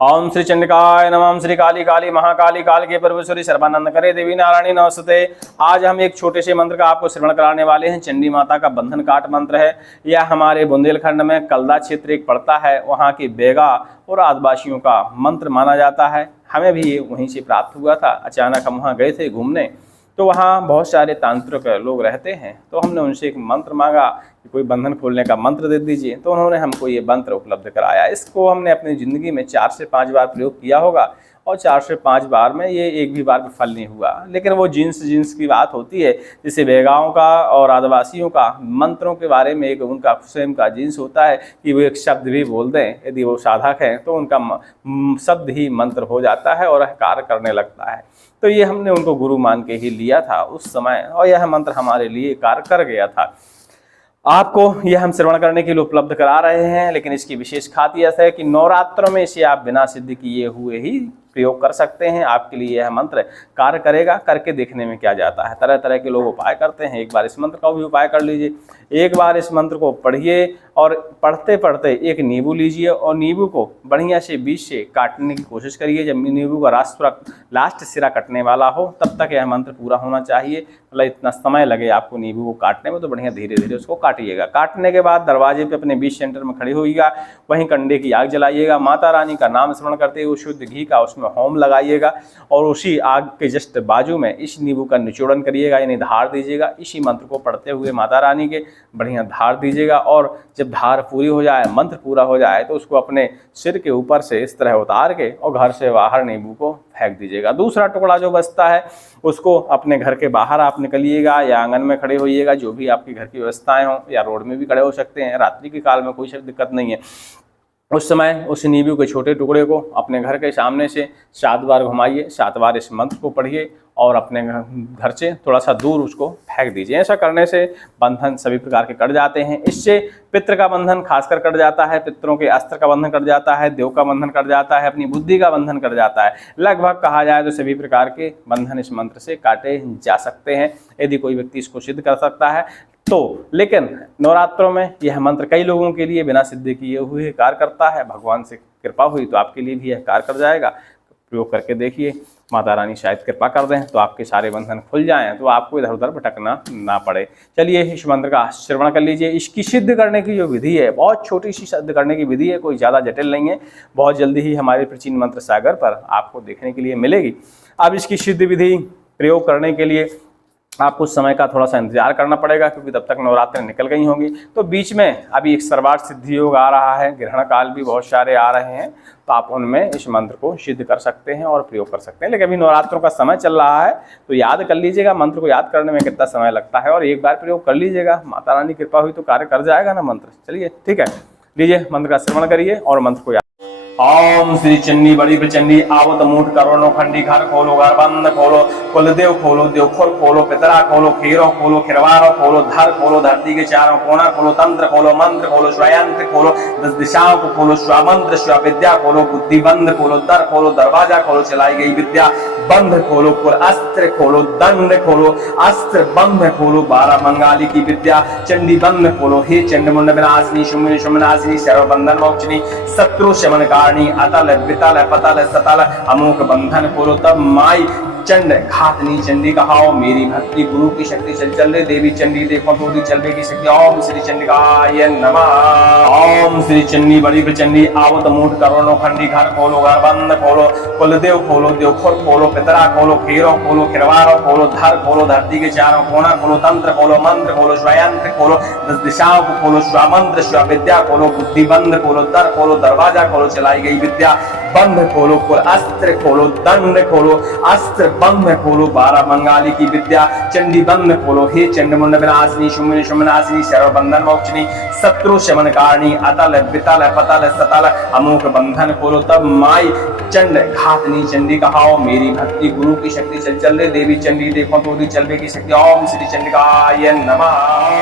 ओम श्री चंडिकाय नमः। ओम श्री काली काली महाकाली काल के परमेश्वरी सर्वानंद करे देवी नारायणी नमस्ते। आज हम एक छोटे से मंत्र का आपको श्रवण कराने वाले हैं। चंडी माता का बंधन काट मंत्र है। यह हमारे बुंदेलखंड में कलदा क्षेत्र एक पड़ता है, वहाँ की बेगा और आदिवासियों का मंत्र माना जाता है। हमें भी ये वहीं से प्राप्त हुआ था। अचानक हम वहाँ गए थे घूमने, तो वहाँ बहुत सारे तांत्रिक लोग रहते हैं, तो हमने उनसे एक मंत्र मांगा कि कोई बंधन खोलने का मंत्र दे दीजिए। तो उन्होंने हमको ये मंत्र उपलब्ध कराया। इसको हमने अपनी ज़िंदगी में 4 से 5 बार प्रयोग किया होगा और 4 से 5 बार में ये एक भी बार विफल नहीं हुआ। लेकिन वो जिन्स की बात होती है, जैसे बेगाओं का और आदिवासियों का मंत्रों के बारे में एक उनका स्वयं का जिन्स होता है कि वो एक शब्द भी बोल दें, यदि वो साधक हैं तो उनका शब्द ही मंत्र हो जाता है और कार्य करने लगता है। तो ये हमने उनको गुरु मान के ही लिया था उस समय, और यह मंत्र हमारे लिए कार्य कर गया था। आपको यह हम श्रवण करने के लिए उपलब्ध करा रहे हैं, लेकिन इसकी विशेष खासियत है कि नवरात्रों में इसे आप बिना सिद्ध किए हुए ही प्रयोग कर सकते हैं। आपके लिए यह मंत्र कार्य करेगा। करके देखने में क्या जाता है, तरह तरह के लोग उपाय करते हैं। एक बार इस मंत्र का भी उपाय कर लीजिए। एक बार इस मंत्र को पढ़िए और पढ़ते पढ़ते एक नींबू लीजिए और नींबू को बढ़िया से बीच से काटने की कोशिश करिए। जब नींबू का लास्ट सिरा कटने वाला हो तब तक यह मंत्र पूरा होना चाहिए। मतलब इतना समय लगे आपको नींबू को काटने में, तो बढ़िया धीरे धीरे उसको काटिएगा। काटने के बाद दरवाजे पे अपने बीच सेंटर में खड़ी होइएगा, वहीं कंडे की आग जलाइएगा। माता रानी का नाम स्मरण करते हुए शुद्ध घी का उसमें होम लगाइएगा और उसी आग के जस्ट बाजू में इस नींबू का निचोड़न करिएगा, यानी धार दीजिएगा। इसी मंत्र को पढ़ते हुए माता रानी के बढ़िया धार दीजिएगा और जब धार पूरी हो जाए, मंत्र पूरा हो जाए, तो उसको अपने सिर के ऊपर से इस तरह उतार के और घर से बाहर नींबू को फेंक दीजिएगा। दूसरा टुकड़ा जो बचता है उसको अपने घर के बाहर आप निकलिएगा या आंगन में खड़े होइएगा, जो भी आपकी घर की व्यवस्थाएं हो, या रोड में भी खड़े हो सकते हैं। रात्रि के काल में कोई दिक्कत नहीं है। उस समय उस नींबू के छोटे टुकड़े को अपने घर के सामने से 7 बार घुमाइए, 7 बार इस मंत्र को पढ़िए और अपने घर से थोड़ा सा दूर उसको फेंक दीजिए। ऐसा करने से बंधन सभी प्रकार के कट जाते हैं। इससे पितृ का बंधन खासकर कट जाता है, पितरों के अस्त्र का बंधन कट जाता है, देव का बंधन कट जाता है, अपनी बुद्धि का बंधन कट जाता है। लगभग कहा जाए तो सभी प्रकार के बंधन इस मंत्र से काटे जा सकते हैं, यदि कोई व्यक्ति इसको सिद्ध कर सकता है तो। लेकिन नवरात्रों में यह मंत्र कई लोगों के लिए बिना सिद्ध किए हुए कार्य करता है। भगवान से कृपा हुई तो आपके लिए भी यह कार्य कर जाएगा। प्रयोग करके देखिए, माता रानी शायद कृपा कर दें तो आपके सारे बंधन खुल जाएं, तो आपको इधर उधर भटकना ना पड़े। चलिए इस मंत्र का श्रवण कर लीजिए। इसकी सिद्ध करने की जो विधि है, बहुत छोटी सी सिद्ध करने की विधि है, कोई ज़्यादा जटिल नहीं है। बहुत जल्दी ही हमारे प्राचीन मंत्र सागर पर आपको देखने के लिए मिलेगी। अब इसकी सिद्ध विधि प्रयोग करने के लिए आपको कुछ समय का थोड़ा सा इंतजार करना पड़ेगा, क्योंकि तब तक नवरात्र निकल गई होंगी। तो बीच में अभी एक सर्वार्थ सिद्धि योग आ रहा है, ग्रहण काल भी बहुत सारे आ रहे हैं, तो आप उनमें इस मंत्र को सिद्ध कर सकते हैं और प्रयोग कर सकते हैं। लेकिन अभी नवरात्रों का समय चल रहा है, तो याद कर लीजिएगा मंत्र को याद करने में कितना समय लगता है, और एक बार प्रयोग कर लीजिएगा। माता रानी कृपा हुई तो कार्य कर जाएगा ना मंत्र। चलिए ठीक है, लीजिए मंत्र का श्रवण करिए और मंत्र को याद। ओम श्री चंडी बड़ी प्रचंडी आवत मूठ करो नौखंडी घर खोलो घर बंद खोलो कुलदेव खोलो देवखोर खोलो पितरा खोलो खीरो खोलो खिरवारो खोलो धर खोलो धरती के चारों कोना खोलो तंत्र खोलो मंत्र खोलो स्वयंत्र खोलो 10 दिशाओं को खोलो स्वमंत्र स्व विद्या खोलो बुद्धि बंद खोलो दर खोलो दरवाजा खोलो चलाई गई विद्या बंध खोलो कुल अस्त्र खोलो दंड खोलो अस्त्र बंध खोलो 12 बंगाली की विद्या चंडी बंद खोलो। हे चंडमुंड विनाशिनी शुम्भनी शुम्भनाशिनी सर्व बंधन मोक्षिनी शत्रु शमन कारणी अतल वितल पतल सतल अमोक बंधन खोलो। तब माई चंड घातनी चंडी कहाओ मेरी भक्ति गुरु की शक्ति चल चल रे देवी चंडी देखो थोड़ी चलने की शक्ति। ओम श्री चंडिकाय नमः। ओम श्री चंडी बड़ी प्रचंडी आवत मूठ करो नौखंडी घर खोलो घर बंद खोलो कुलदेव खोलो देवखोर खोलो पितरा खोलो खीरो खोलो खिरवारो खोलो धर खोलो धरती के चारों कोना खोलो तंत्र खोलो मंत्र खोलो स्वयंत्र खोलो 10 दिशाओं को खोलो स्वमंत्र स्व विद्या खोलो बुद्धि बंद खोलो दर खोलो दरवाजा खोलो चलाई गई विद्या बंध खोलो कुल अस्त्र खोलो दंड खोलो अस्त्र बंध खोलो 12 बंगाली की विद्या चंडी बंद खोलो। हे चंडमुंड विनाशिनी शुम्भनी शुम्भनाशिनी सर्व बंधन मोक्षिनी शत्रु शमन कारणी अतल वितल पतल सतल अमोक बंधन खोलो। तब माई चंड घातनी चंडी कहाओ मेरी भक्ति गुरु की शक्ति चल चल रे देवी चंडी देखो थोड़ी चलने की शक्ति। ओम श्री चंडिकाय नमः।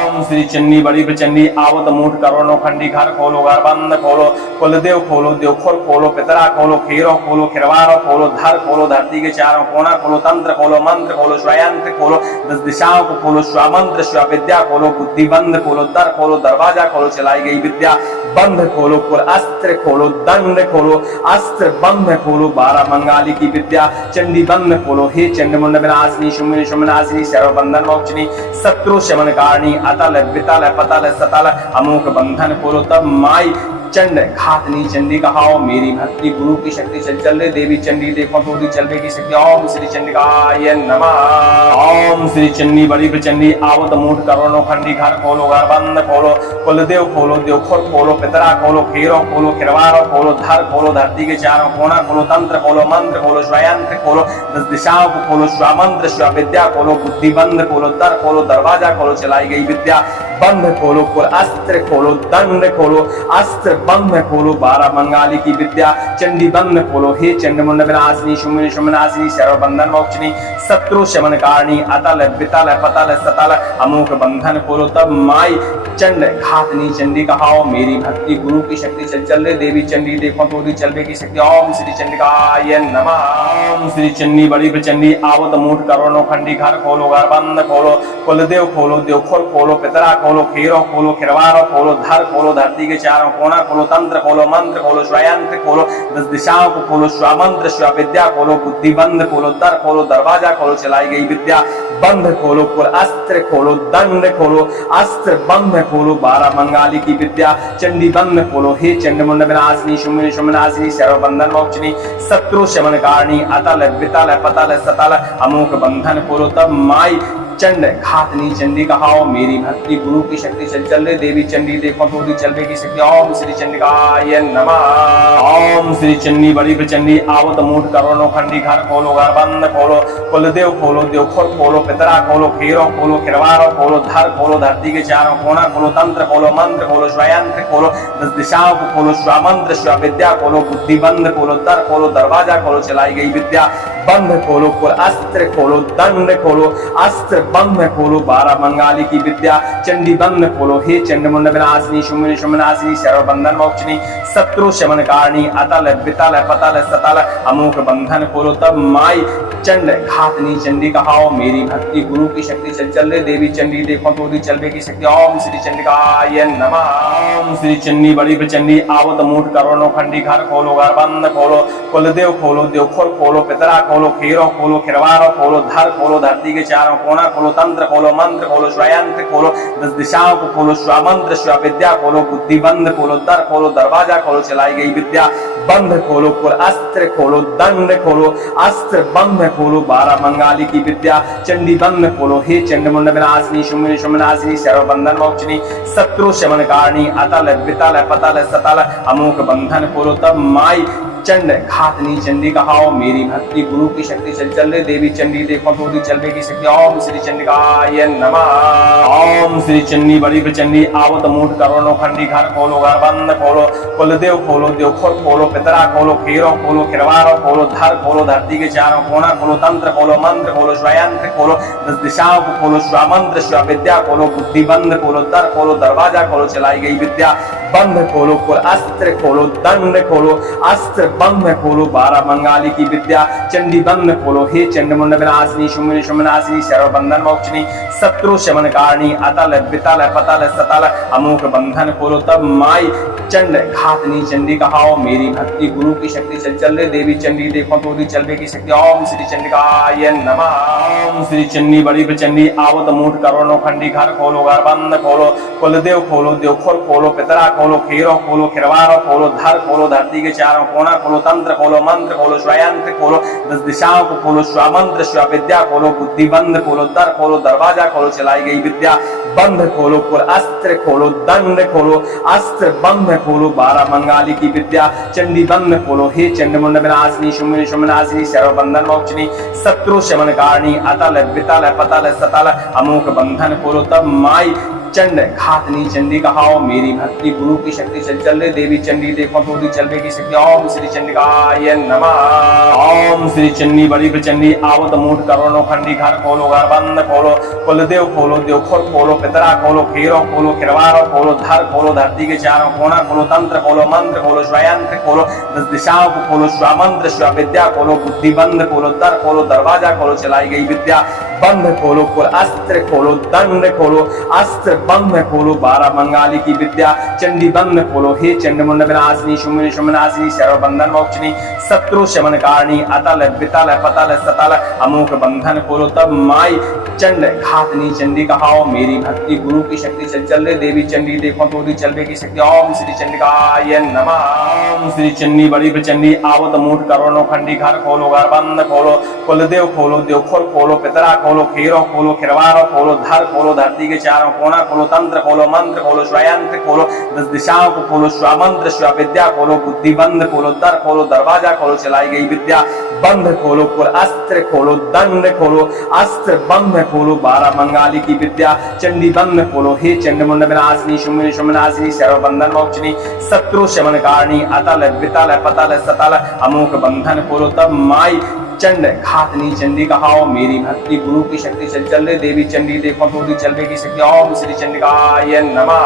ओम श्री चंडी बड़ी प्रचंडी आवत मूठ करो नौखंडी घर खोलो घर बंद खोलो कुलदेव खोलो देवखोर खोलो पितरा खोलो खीरो खोलो खिरवारो खोलो धर खोलो धरती के चारों कोना खोलो तंत्र खोलो मंत्र खोलो स्वयंत्र खोलो 10 दिशाओं को खोलो स्वमंत्र स्व विद्या खोलो बुद्धि बंद खोलो दर खोलो दरवाजा खोलो चलाई गई विद्या बंध खोलो कुल अस्त्र खोलो दंड खोलो अस्त्र बंध खोलो 12 मंगाली की विद्या चंडी बंद खोलो हे चंडमुंड विनाशिनी शुम्भनी शुम्भनाशिनी सर्वबंधन मोक्षिनी शत्रु शमन कारणी अतल वितल पतल सतल अमोघ बंधन खोलो तब माई चंड घातनी चंडी कहाओ मेरी भक्ति गुरु की शक्ति चल चल रे देवी चंडी देखो तो चलवे की शक्ति ओम श्री चंडिकाय नमः ओम श्री चंडी बड़ी प्रचंडी आवत मूठ करोनो खंडी घर खोलो घर बंद खोलो कुलदेव खोलो देवखोर खोलो पितरा खोलो खीरो खोलो खिरवारो खोलो धर खोलो धरती के चारों कोना खोलो तंत्र खोलो मंत्र खोलो स्वयंत्र खोलो 10 दिशाओं को खोलो स्वमंत्र स्व विद्या खोलो बुद्धि बंद खोलो दर खोलो दरवाजा खोलो चलाई गई विद्या बंध खोलो कुल अस्त्र खोलो दंड खोलो अस्त्र बंध खोलो 12 मंगाली की विद्या चंडी बंद खोलो हे चंडमुंड विनाशिनी शुम्भनी शुम्भनाशिनी सर्वबंधन मोक्षिनी शत्रु शमन कारणी अतल वितल पतल सतल अमोघ बंधन खोलो तब माई चंड घातनी चंडी कहाओ मेरी भक्ति गुरु की शक्ति चल चल रे देवी चंडी देखो तो चलवे की शक्ति ओम श्री चंडिकाय नमः ओम श्री चंडी बड़ी प्रचंडी आवत मूठ करोनो खंडी घर खोलो घर बंद खोलो कुलदेव खोलो देवखोर खोलो पितरा खोलो खीरो खोलो खिरवारो खोलो धर खोलो धरती के चारों कोना खोलो तंत्र खोलो मंत्र खोलो स्वयंत्र खोलो 10 दिशाओं को खोलो स्वमंत्र स्व विद्या खोलो बुद्धि बंद खोलो दर खोलो दरवाजा खोलो चलाई गई विद्या बंध खोलो कुल अस्त्र खोलो दंड खोलो अस्त्र बंध खोलो 12 मंगाली की विद्या चंडी बंद खोलो हे चंडमुंड विनाशिनी शुम्भनी शुम्भनाशिनी सर्वबंधन मोक्षिनी शत्रु शमन कारणी अतल वितल पतल सतल अमोघ बंधन खोलो तब माई चंड घातनी चंडी कहाओ मेरी भक्ति गुरु की शक्ति चल चल रे देवी चंडी देखो तो चलवे की शक्ति ओम श्री चंडिकाय नमः ओम श्री चंडी बड़ी प्रचंडी आवत मूठ करोनो खंडी घर खोलो घर बंद खोलो कुलदेव खोलो देवखोर खोलो पितरा खोलो खीरो खोलो खिरवारो खोलो धर खोलो धरती के चारों कोना खोलो तंत्र खोलो मंत्र खोलो स्वयंत्र खोलो 10 दिशाओं को खोलो स्वमंत्र स्व विद्या खोलो बुद्धि बंद खोलो दर खोलो दरवाजा खोलो चलाई गई विद्या बंध खोलो कुल अस्त्र खोलो दंड खोलो अस्त्र बंध खोलो 12 मंगाली की विद्या चंडी बंद खोलो हे चंडमुंड विनाशिनी शुम्भनी शुम्भनाशिनी सर्वबंधन मोक्षिनी शत्रु शमन कारणी अतल वितल पतल सतल अमोघ बंधन खोलो तब माई चंड घातनी चंडी कहाओ मेरी भक्ति गुरु की शक्ति चल चल रे देवी चंडी देखो तो चलवे की शक्ति ओम श्री चंडिकाय नमः ओम श्री चंडी बड़ी प्रचंडी आवत मूठ करोनो खंडी घर खोलो घर बंद खोलो कुलदेव खोलो देवखोर खोलो पितरा खोलो खीरो खोलो खिरवारो खोलो धर खोलो धरती के चारों कोना खोलो तंत्र खोलो मंत्र खोलो स्वयंत्र खोलो 10 दिशाओं को खोलो स्वमंत्र स्व विद्या खोलो बुद्धि बंद खोलो दर खोलो दरवाजा खोलो चलाई गई विद्या बंध खोलो कुल अस्त्र खोलो दंड खोलो अस्त्र बंध खोलो 12 मंगाली की विद्या चंडी बंद खोलो हे चंडमुंड विनाशिनी शुम्भनी शुम्भनाशिनी सर्वबंधन मोक्षिनी शत्रु शमन कारणी अतल वितल पतल सतल अमोघ बंधन खोलो तब माई चंड घातनी चंडी कहाओ मेरी भक्ति गुरु की शक्ति चल चल रे देवी चंडी देखो तो चलवे की शक्ति ओम श्री चंडिकाय नमः ओम श्री चंडी बड़ी प्रचंडी आवत मूठ करोनो खंडी घर खोलो घर बंद खोलो कुलदेव खोलो देवखोर खोलो पितरा खोलो खीरो खोलो खिरवारो खोलो धर खोलो धरती के चारों कोना खोलो तंत्र खोलो मंत्र खोलो स्वयंत्र खोलो 10 दिशाओं को खोलो स्वमंत्र स्व विद्या खोलो बुद्धि बंद खोलो दर खोलो दरवाजा खोलो चलाई गई विद्या बंध खोलो कुल अस्त्र खोलो दंड खोलो अस्त्र बंध खोलो 12 मंगाली की विद्या चंडी बंद खोलो हे चंडमुंड विनाशिनी शुम्भनी शुम्भनाशिनी सर्वबंधन मोक्षिनी शत्रु शमन कारणी अतल वितल पतल सतल अमोघ बंधन खोलो तब माई चंड घातनी चंडी कहाओ मेरी भक्ति गुरु की शक्ति चल चल रे देवी चंडी देखो तो चलवे की शक्ति ओम श्री चंडिकाय नमः ओम श्री चंडी बड़ी प्रचंडी आवत मूठ करोनो खंडी घर खोलो घर बंद खोलो कुलदेव खोलो देवखोर खोलो पितरा खोलो खीरो खोलो खिरवारो खोलो धर खोलो धरती के चारों कोना खोलो तंत्र खोलो मंत्र खोलो स्वयंत्र खोलो 10 दिशाओं को खोलो स्वमंत्र स्व विद्या खोलो बुद्धि बंद खोलो दर खोलो दरवाजा खोलो चलाई गई विद्या बंध खोलो कुल अस्त्र खोलो दंड खोलो अस्त्र बंध खोलो 12 मंगाली की विद्या चंडी बंद खोलो हे चंडमुंड विनाशिनी शुम्भनी शुम्भनाशिनी सर्वबंधन मोक्षिनी शत्रु शमन कारणी अतल वितल पतल सतल अमोघ बंधन खोलो तब माई चंड घातनी चंडी कहाओ मेरी भक्ति गुरु की शक्ति से चल रही देवी चंडी देखो थोड़ी चलवे की शक्ति। ओम श्री चंडिकाय नमः। ओम श्री चंडी बड़ी प्रचंडी आवत मूठ करोड़ों खंडी घर खोलो घर बंद खोलो कुलदेव खोलो देवखोर खोलो पितरा खोलो खीरो खोलो खिरवारो खोलो धर खोलो धरती के चारों कोना खोलो तंत्र खोलो मंत्र खोलो स्वयंत्र खोलो 10 दिशाओं को खोलो स्वामंत्र स्व विद्या खोलो बुद्धि बंद खोलो दर खोलो दरवाजा खोलो चलाई गई विद्या बंद खोलो अस्त्र खोलो दंड खोलो अस्त्र बंद खोलो 12 बंगाली की विद्या चंडी बंद खोलो हे चंडमुंड विनाशिनी शुम्भनी शुम्भनाशिनी सर्व बंधन मोक्षिनी शत्रु शमन कारणी अतल वितल पतल सतल अमोघ बंधन खोलो तब माई चंड घातनी चंडी कहाओ मेरी भक्ति गुरु की शक्ति से चल रही देवी चंडी देखो थोड़ी चलवे की शक्ति। ओम श्री चंडिकाय नमः। ओम श्री चंडी बड़ी प्रचंडी आवत मूठ करोड़ों खंडी घर खोलो घर बंद खोलो कुलदेव खोलो देवखोर खोलो पितरा खोलो खीरो खोलो खिरवारो खोलो धर खोलो धरती के चारों कोना खोलो तंत्र खोलो मंत्र खोलो स्वयंत्र खोलो 10 दिशाओं को खोलो स्वामंत्र स्व विद्या खोलो बुद्धि बंद खोलो दर खोलो दरवाजा खोलो चलाई गई विद्या बंद खोलो अस्त्र खोलो दंड खोलो अस्त्र बंद खोलो 12 बंगाली की विद्या चंडी बंद खोलो हे चंडमुंड विनाशिनी शुम्भनी शुम्भनाशिनी सर्व बंधन मोक्षिनी शत्रु शमन कारणी अतल वितल पतल सतल अमोघ बंधन खोलो तब माई चंड घातनी चंडी कहाओ मेरी भक्ति गुरु की शक्ति से चल रही देवी चंडी देखो थोड़ी चलवे की शक्ति। ओम श्री चंडिकाय नमः।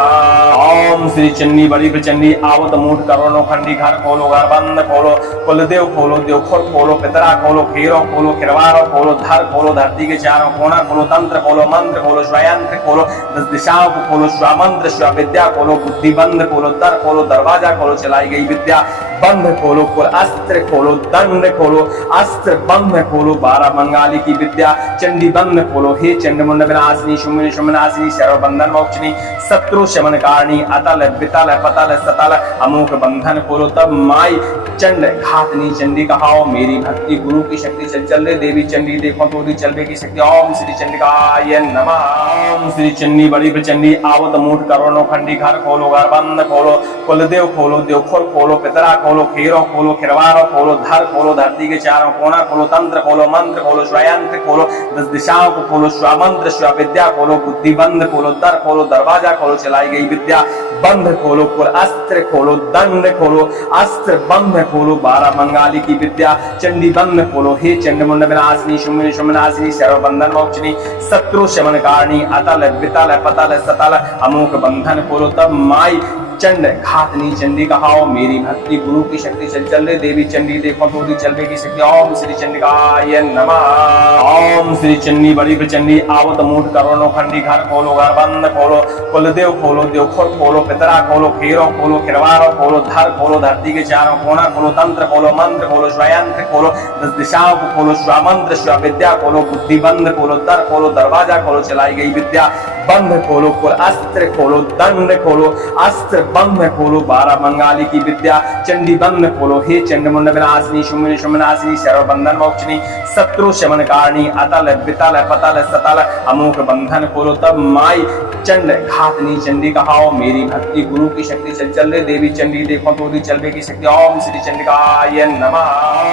ओम श्री चंडी बड़ी प्रचंडी आवत मूठ करोड़ों खंडी घर खोलो घर बंद खोलो कुलदेव खोलो देवखोर खोलो पितरा खोलो खीरो खोलो खिरवारो खोलो धर खोलो धरती के चारों कोना खोलो तंत्र खोलो मंत्र खोलो स्वयंत्र खोलो 10 दिशाओं को खोलो स्वामंत्र स्व विद्या खोलो बुद्धि बंद खोलो दर खोलो दरवाजा खोलो चलाई गई विद्या बंद खोलो अस्त्र खोलो दंड खोलो अस्त्र बंद खोलो 12 बंगाली की विद्या चंडी बंद खोलो हे चंडमुंड विनाशिनी शुम्भनी शुम्भनाशिनी सर्व बंधन मोक्षिनी शत्रु शमन कारणी अतल वितल पतल सतल अमोघ बंधन खोलो तब माई चंड घातनी चंडी कहाओ मेरी भक्ति गुरु की शक्ति से चल रही देवी चंडी देखो थोड़ी चलवे की शक्ति। ओम श्री चंडिकाय नमः। ओम श्री चंडी बड़ी प्रचंडी आवत मूठ करोड़ों खंडी घर खोलो घर बंद खोलो कुलदेव खोलो देवखोर खोलो पितरा खोलो खीरो खोलो खिरवारो खोलो धर खोलो धरती के चारों कोना खोलो तंत्र खोलो मंत्र खोलो स्वयंत्र खोलो 10 दिशाओं को खोलो स्वामंत्र स्व विद्या खोलो बुद्धि बंद खोलो दर खोलो दरवाजा खोलो चलाई गई विद्या बंद खोलो अस्त्र खोलो दंड खोलो अस्त्र बंद खोलो 12 बंगाली की विद्या चंडी बंद खोलो हे चंडमुंड विनाशिनी शुम्भनी शुम्भनाशिनी सर्व बंधन मोक्षिनी शत्रु शमन कारणी अतल वितल पतल सतल अमोघ बंधन खोलो तब माई चंड घातनी चंडी कहाओ मेरी भक्ति गुरु की शक्ति से चल रही देवी चंडी देखो थोड़ी चलवे की शक्ति। ओम श्री चंडिकाय नमः। ओम श्री चंडी बड़ी प्रचंडी आवत मूठ करोड़ों खंडी घर खोलो घर बंद खोलो कुलदेव खोलो देवखोर खोलो पितरा खोलो खीरो खोलो खिरवारो खोलो धर खोलो धरती के चारों कोना खोलो तंत्र खोलो मंत्र खोलो स्वयंत्र खोलो 10 दिशाओं को खोलो स्वामंत्र स्व विद्या खोलो बुद्धि बंद खोलो दर खोलो दरवाजा खोलो चलाई गई विद्या बंद खोलो अस्त्र खोलो दंड खोलो अस्त्र बंद खोलो 12 बंगाली की विद्या चंडी बंद खोलो हे चंडमुंड विनाशिनी शुम्भनी शुम्भनाशिनी सर्व बंधन मोक्षिनी शत्रु शमन कारणी अतल वितल पतल सतल अमोघ बंधन खोलो तब माई चंड घातनी चंडी कहाओ मेरी भक्ति गुरु की शक्ति से चल रही देवी चंडी देखो थोड़ी चलवे की शक्ति। ओम श्री चंडिकाय नमः।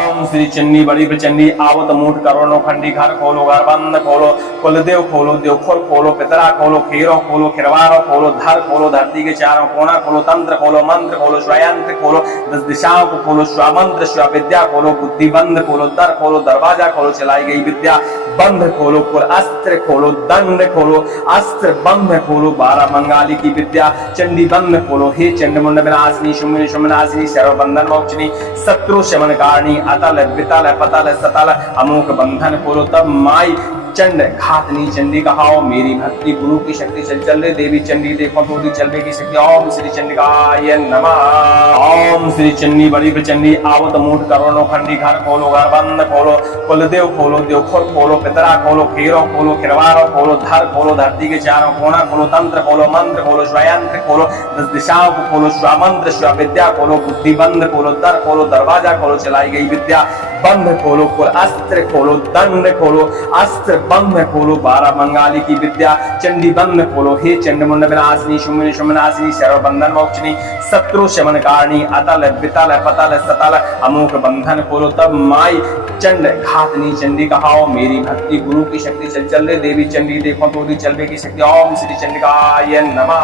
ओम श्री चंडी बड़ी प्रचंडी आवत मूठ करोड़ों खंडी घर खोलो घर बंद खोलो कुलदेव खोलो देवखोर खोलो पितरा खोलो खीरो खोलो खिरवारो खोलो धर खोलो धरती के चारों कोना खोलो तंत्र खोलो मंत्र खोलो स्वयंत्र खोलो 10 दिशाओं को खोलो स्वामंत्र स्व विद्या खोलो बुद्धि बंद खोलो दर खोलो दरवाजा खोलो चलाई गई विद्या बंद खोलो अस्त्र खोलो दंड खोलो अस्त्र बंद खोलो 12 बंगाली की विद्या चंडी बंद खोलो हे चंडमुंड विनाशिनी शुम्भनी शुम्भनाशिनी सर्व बंधन मोक्षिनी शत्रु शमन कारणी अतल वितल पतल सतल अमोघ बंधन खोलो तब माई चंड घातनी चंडी कहाओ मेरी भक्ति गुरु की शक्ति से चल रही देवी चंडी देखो थोड़ी चलवे की शक्ति। ओम श्री चंडिकाय नमः। ओम श्री चंडी बड़ी प्रचंडी आवत मूठ करोड़ों खंडी घर खोलो घर बंद खोलो कुलदेव खोलो देवखोर खोलो पितरा खोलो खीरो खोलो खिरवारो खोलो धर खोलो धरती के चारों कोना खोलो तंत्र खोलो मंत्र खोलो स्वयंत्र खोलो 10 दिशाओं को खोलो स्वामंत्र स्व विद्या खोलो बुद्धि बंद खोलो दर खोलो दरवाजा खोलो चलाई गई विद्या बंध खोलो, कुल अस्त्र खोलो, दंड खोलो, अस्त्र बंध खोलो, बारह मंगाली की विद्या चंडी बंध खोलो, हे चंडमुंड विनाशिनी शुम्भनी शुम्भनाशिनी सर्वबंधन मोक्षिणी शत्रु शमन कारिणी अतल वितल पतल सतल अमोघ बंधन खोलो। तब माई चंड घातनी चंडी कहाओ मेरी भक्ति गुरु की शक्ति चल चल रे देवी चंडी देखो तो चलवे की शक्ति। ओम श्री चंडिकाय नमः।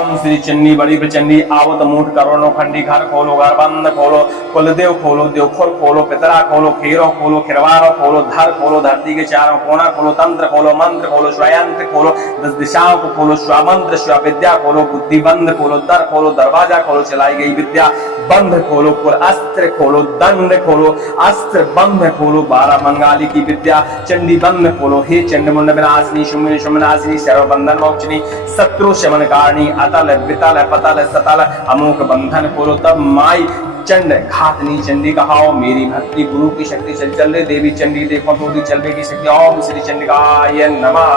ओम श्री चंडी बड़ी प्रचंडी आवत मूठ करोनो खंडी घर खोलो, घर बंद खोलो, कुलदेव खोलो, देवखोर खोलो, पितरा खोलो, खीरो खोलो, खिरवारो खोलो, धर खोलो, धरती के चारों कोना खोलो, तंत्र खोलो, मंत्र खोलो, स्वयंत्र खोलो, 10 दिशाओं को खोलो, स्वमंत्र स्व विद्या खोलो, बुद्धि बंद खोलो, दर खोलो, दरवाजा खोलो, चलाई गई विद्या बंद खोलो, कुल अस्त्र खोलो, दंड खोलो, अस्त्र बंद खोलो, 12 मंगाली की विद्या चंडी बंद खोलो, हे चंडमुंड विनाशिनी शुम्भनी शुम्भनाशिनी सर्वबंधन मोक्षिणी शत्रु शमन कारिणी अतल वितल पतल सतल अमोघ बंधन खोलो। तब माई चंड घातनी चंडी कहाओ मेरी भक्ति गुरु की शक्ति चल चल रे देवी चंडी देखो तो चलवे की शक्ति। ओम श्री चंडिकाय नमः।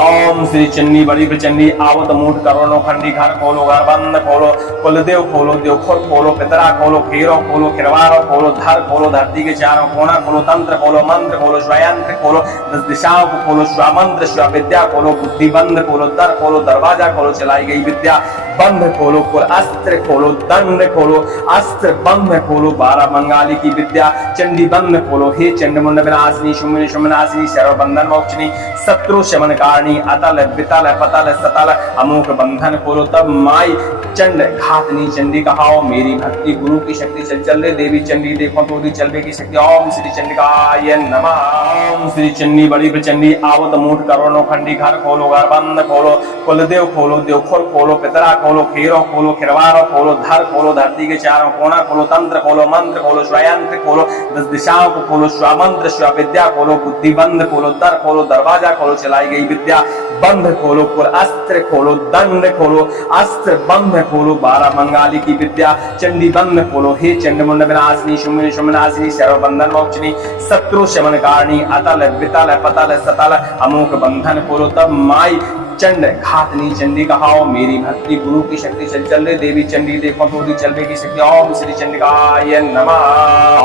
ओम श्री चंडी बड़ी प्रचंडी आवत मूठ करोनो खंडी घर खोलो, घर बंद खोलो, कुलदेव खोलो, देवखोर खोलो, पितरा खोलो, खीरो खोलो, खिरवारो खोलो, धर खोलो, धरती के चारों कोना खोलो, तंत्र खोलो, मंत्र खोलो, स्वयंत्र खोलो, 10 दिशाओं को खोलो, स्वमंत्र स्व विद्या खोलो, बुद्धि बंद खोलो, दर खोलो, दरवाजा खोलो, चलाई गई विद्या बंद खोलो, कुल अस्त्र खोलो, दंड खोलो, अस्त्र बंद खोलो, 12 मंगाली की विद्या चंडी बंद खोलो, हे चंडमुंड विनाशिनी शुम्भनी शुम्भनाशिनी सर्वबंधन मोक्षिणी शत्रु शमन कारिणी अतल वितल पतल सतल अमोघ बंधन खोलो। तब माई चंड घातनी चंडी कहाओ मेरी भक्ति गुरु की शक्ति चल चल रे देवी चंडी देखो तो चलवे की शक्ति। ओम श्री चंडिकाय नमः। ओम श्री चंडी बड़ी प्रचंडी आवत मूठ करोनो खंडी घर खोलो, घर बंद खोलो, कुलदेव खोलो, देवखोर खोलो, पितरा खोलो, खीरो खोलो, खिरवारो खोलो, धर खोलो, धरती के चारों कोना खोलो, तंत्र खोलो, मंत्र खोलो, स्वयंत्र खोलो, 10 दिशाओं को खोलो, स्वमंत्र स्व विद्या खोलो, बुद्धि बंद खोलो, दर खोलो, दरवाजा खोलो, चलाई गई विद्या बंद खोलो, कुल अस्त्र खोलो, दंड खोलो, अस्त्र बंद खोलो, 12 मंगाली की विद्या चंडी बंद खोलो, हे चंडमुंड विनाशिनी शुम्भनी शुम्भनाशिनी सर्वबंधन मोक्षिणी शत्रु शमन कारिणी अतल वितल पतल सतल अमोघ बंधन खोलो। तब माई चंड घातनी चंडी कहाओ मेरी भक्ति गुरु की शक्ति चल चल रे देवी चंडी देखो तो चलवे की शक्ति। ओम श्री चंडिकाय नमः।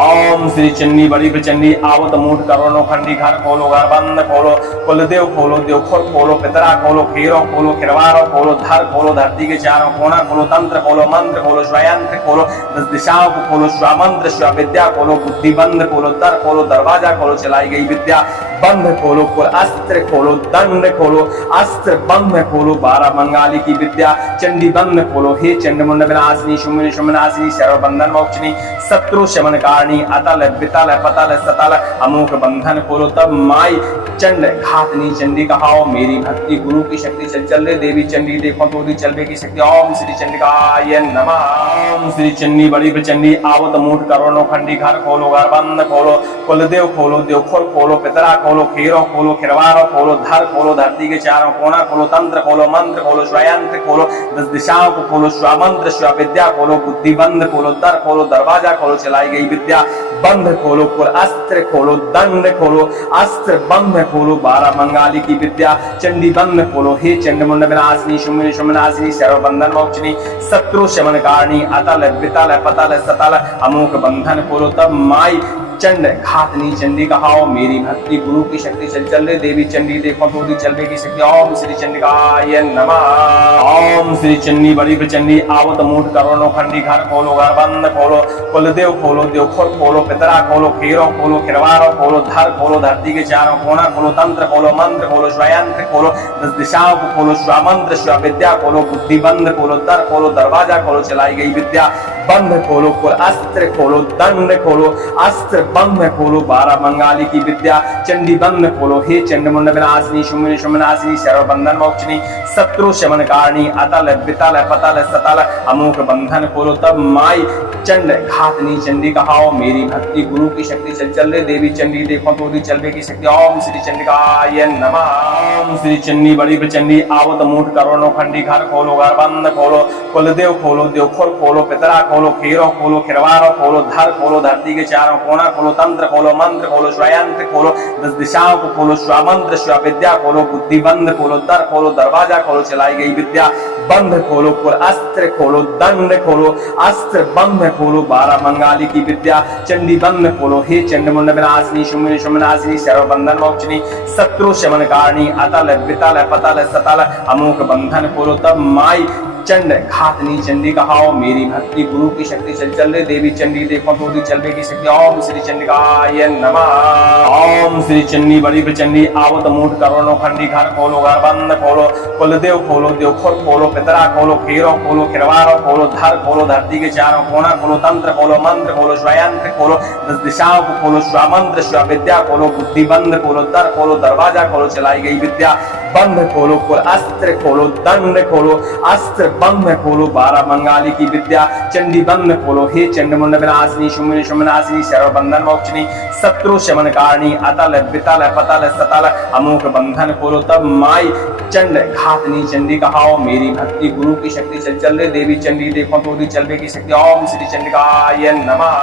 ओम श्री चंडी बड़ी प्रचंडी आवत मूठ करोनो खंडी घर खोलो, घर बंद खोलो, कुलदेव खोलो, देवखोर खोलो, पितरा खोलो, खीरो खोलो, खिरवारो खोलो, धर खोलो, धरती के चारों कोना खोलो, तंत्र खोलो, मंत्र खोलो, स्वयंत्र खोलो, 10 दिशाओं को खोलो, स्वमंत्र स्व विद्या खोलो, बुद्धि बंद खोलो, दर खोलो, दरवाजा खोलो, चलाई गई विद्या बंद खोलो, कुल अस्त्र खोलो, दंड खोलो, अस्त्र बंद खोलो, 12 मंगाली की विद्या चंडी बंद खोलो, हे चंडमुंड विनाशिनी शुम्भनी शुम्भनाशिनी सर्वबंधन मोक्षिणी शत्रु शमन कारिणी अतल वितल पतल सतल अमोघ बंधन खोलो। तब माई चंड घातनी चंडी कहाओ मेरी भक्ति गुरु की शक्ति चल चल रे देवी चंडी देखो तो चलवे की शक्ति। ओम श्री चंडिकाय नमः। ओम श्री चंडी बड़ी प्रचंडी आवत मूठ करोनो खंडी घर खोलो, घर बंद खोलो, कुलदेव खोलो, देवखोर खोलो, पितरा खोलो, खीरो खोलो, खिरवारो खोलो, धर खोलो, धरती के चारों कोना खोलो, तंत्र खोलो, मंत्र खोलो, स्वयंत्र खोलो, 10 दिशाओं को खोलो, स्वमंत्र स्व विद्या खोलो, बुद्धि बंद खोलो, दर खोलो, दरवाजा खोलो, चलाई गई विद्या बंद खोलो, कुल अस्त्र खोलो, दंड खोलो, अस्त्र बंद खोलो, 12 मंगाली की विद्या चंडी बंद खोलो, हे चंडमुंड विनाशिनी शुम्भनी शुम्भनाशिनी सर्वबंधन मोक्षिणी शत्रु शमन कारिणी अतल वितल पतल सतल अमोघ बंधन खोलो। तब माई चंड घातनी चंडी कहाओ मेरी भक्ति गुरु की शक्ति चल चल रे देवी चंडी देखो तो चलवे की शक्ति। ओम श्री चंडिकाय नमः। ओम श्री चंडी बड़ी प्रचंडी आवत मूठ करोनो खंडी घर खोलो, घर बंद खोलो, कुलदेव खोलो, देवखोर खोलो, पितरा खोलो, खीरो खोलो, खिरवारो खोलो, धर खोलो, धरती के चारों कोना खोलो, तंत्र खोलो, मंत्र खोलो, स्वयंत्र खोलो, 10 दिशाओं को खोलो, स्वमंत्र स्व विद्या खोलो, बुद्धि बंद खोलो, दर खोलो, दरवाजा खोलो, चलाई गई विद्या बंद खोलो, कुल अस्त्र खोलो, दंड खोलो, अस्त्र बंद खोलो, 12 मंगाली की विद्या चंडी बंद खोलो, हे चंडमुंड विनाशिनी शुम्भनी शुम्भनाशिनी सर्वबंधन मोक्षिणी शत्रु शमन कारिणी अतल वितल पतल सतल अमोघ बंधन खोलो। तब माई चंड घातनी चंडी कहाओ मेरी भक्ति गुरु की शक्ति चल चल रे देवी चंडी देखो तो चलवे की शक्ति। ओम श्री चंडिकाय नमः। ओम श्री चंडी बड़ी प्रचंडी आवत मूठ करोनो खंडी घर खोलो, घर बंद खोलो, कुलदेव खोलो, देवखोर खोलो, पितरा खोलो, खोलो खेरो खोलो खिरवारो खोलो धर खोलो धरती के चारों कोना खोलो तंत्र खोलो मंत्र खोलो स्वयंत्र खोलो 10 दिशाओं को खोलो स्वमंत्र स्व विद्या खोलो बुद्धि बंद खोलो दर खोलो दरवाजा खोलो चलाई गई विद्या बंध खोलो पुर अस्त्र खोलो दंड खोलो अस्त्र बंध खोलो 12 मंगाली की विद्या चंडी बंद खोलो हे चंडमुंड विनाशिनी शुम्भनी शुम्भनाशिनी सर्वबंधन मोक्षिनी शत्रु शमन कारणी अतल वितल पतल सतल अमोघ बंधन खोलो तब माई चंड घातनी चंडी कहाओ मेरी भक्ति गुरु की शक्ति चल चल रे देवी चंडी देखो तो चलवे की शक्ति ओम श्री चंडिकाय नमः ओम श्री चंडी बड़ी प्रचंडी आवत मूठ करोनो खंडी घर खोलो घर बंद खोलो कुलदेव खोलो देवखोर खोलो पितरा खोलो खेरो खोलो खिरवारो खोलो धर खोलो धरती के चारों कोना खोलो तंत्र खोलो मंत्र खोलो स्वयंत्र खोलो 10 दिशाओं को खोलो स्वमंत्र स्व विद्या खोलो बुद्धि बंद खोलो दर खोलो दरवाजा खोलो चलाई गई विद्या बंध खोलो पुर अस्त्र खोलो दंड खोलो अस्त्र बंध खोलो 12 मंगाली की विद्या चंडी बंद खोलो हे चंडमुंड विनाशिनी शुम्भनी शुम्भनाशिनी सर्वबंधन मोक्षिनी शत्रु शमन कारणी अतल वितल पतल सतल अमोघ बंधन खोलो तब माई चंड घातनी चंडी कहाओ मेरी भक्ति गुरु की शक्ति चल चल रे देवी चंडी देखो तो चलवे की शक्ति ओम श्री चंडिकाय नमः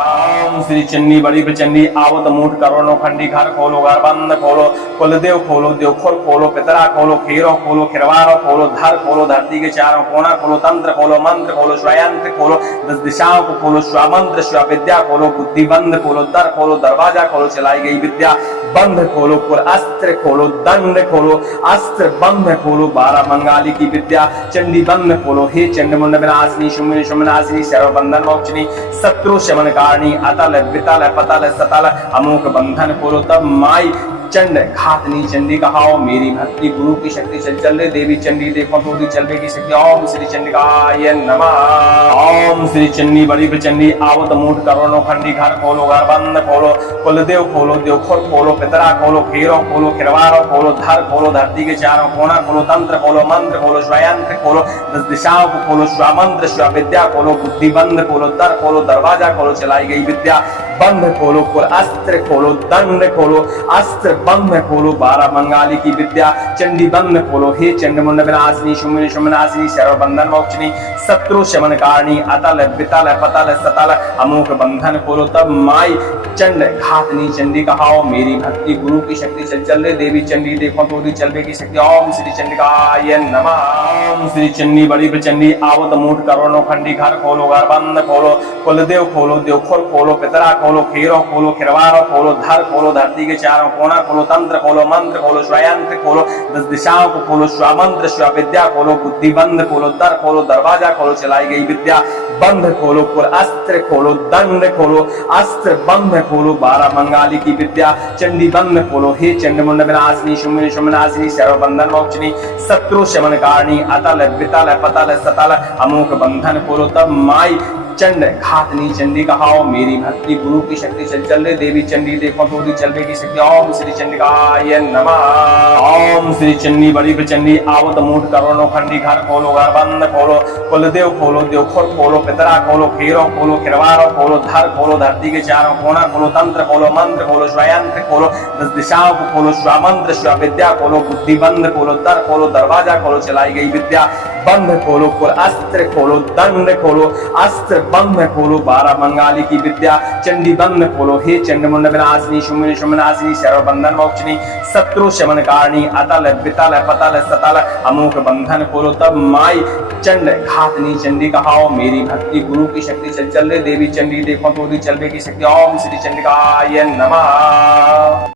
ओम श्री चंडी बड़ी प्रचंडी आवत मूठ करोनो खंडी घर खोलो घर बंद खोलो कुलदेव खोलो देवखोर खोलो पितरा खोलो खेरो खोलो खिरवारो खोलो धर खोलो धरती के चारों कोना खोलो तंत्र खोलो मंत्र खोलो स्वयंत्र खोलो 10 दिशाओं को खोलो स्वमंत्र स्व विद्या खोलो बुद्धि बंद खोलो दर खोलो दरवाजा खोलो चलाई गई विद्या बंध खोलो पुर अस्त्र खोलो दंड खोलो अस्त्र बंध खोलो 12 मंगाली की विद्या चंडी बंद खोलो हे चंडमुंड विनाशिनी शुम्भनी शुम्भनाशिनी सर्वबंधन मोक्षिनी शत्रु शमन कारणी अतल वितल पतल सतल अमोघ बंधन खोलो तब माई चंड घातनी चंडी कहाओ मेरी भक्ति गुरु की शक्ति चल चल रे देवी चंडी देखो तो चलवे की शक्ति ओम श्री चंडिकाय नमः ओम श्री चंडी बड़ी प्रचंडी आवत मूठ करोनो खंडी घर खोलो घर बंद खोलो कुलदेव खोलो देवखोर खोलो पितरा खोलो खेरो खोलो खिरवारो खोलो धर खोलो धरती के चारों कोना खोलो तंत्र खोलो मंत्र खोलो स्वयंत्र खोलो 10 दिशाओं को खोलो स्वमंत्र स्व विद्या खोलो बुद्धि बंद खोलो दर खोलो दरवाजा खोलो चलाई गई विद्या बंध खोलो पुर अस्त्र खोलो दंड खोलो अस्त्र बंध खोलो 12 मंगाली की विद्या चंडी बंद खोलो हे चंडमुंड विनाशिनी शुम्भनी शुम्भनाशिनी सर्वबंधन मोक्षिनी शत्रु शमन कारणी अतल वितल पतल सतल अमोघ बंधन खोलो तब माई चंड घातनी चंडी कहाओ मेरी भक्ति गुरु की शक्ति चल चल रे देवी चंडी देखो तो चलवे की शक्ति ओम श्री चंडिकाय नमः ओम श्री चंडी बड़ी प्रचंडी आवत मूठ करोनो खंडी घर खोलो घर बंद खोलो कुलदेव खोलो देवखोर खोलो पितरा खोलो खेरो खोलो खिरवारो खोलो धर खोलो धरती के चारों कोना खोलो तंत्र खोलो मंत्र खोलो स्वयंत्र खोलो 10 दिशाओं को खोलो स्वमंत्र स्व विद्या खोलो बुद्धि बंद खोलो दर खोलो दरवाजा खोलो चलाई गई विद्या बंध खोलो पुर अस्त्र खोलो दंड खोलो अस्त्र बंध खोलो 12 मंगाली की विद्या चंडी बंद खोलो हे चंडमुंड विनाशिनी शुम्भनी शुम्भनाशिनी सर्वबंधन मोक्षिनी शत्रु शमन कारणी अतल वितल पतल सतल अमोघ बंधन खोलो तब माई चंड घातनी चंडी कहाओ मेरी भक्ति गुरु की शक्ति चल चल रे देवी चंडी देखो तो चलवे की शक्ति ओम श्री चंडिकाय नमः ओम श्री चंडी बड़ी प्रचंडी आवत मूठ करोनो खंडी घर खोलो घर बंद खोलो कुलदेव खोलो देवखोर खोलो पितरा खोलो खेरो खोलो खिरवारो खोलो धर खोलो धरती के चारों कोना खोलो तंत्र खोलो मंत्र खोलो स्वयंत्र खोलो 10 दिशाओं को खोलो स्वमंत्र स्व विद्या खोलो बुद्धि बंद खोलो दर खोलो दरवाजा खोलो चलाई गई विद्या बंध खोलो पुर अस्त्र खोलो दंड खोलो अस्त्र बंध खोलो 12 मंगाली की विद्या चंडी बंद खोलो हे चंडमुंड विनाशिनी शुम्भनी शुम्भनाशिनी सर्वबंधन मोक्षिनी शत्रु शमन कारणी अतल वितल पतल सतल अमोघ बंधन खोलो तब माई चंड घातनी चंडी कहाओ मेरी भक्ति गुरु की शक्ति चल चल रे देवी चंडी देखो तो चलवे की शक्ति ओम श्री चंडिकाय नमः।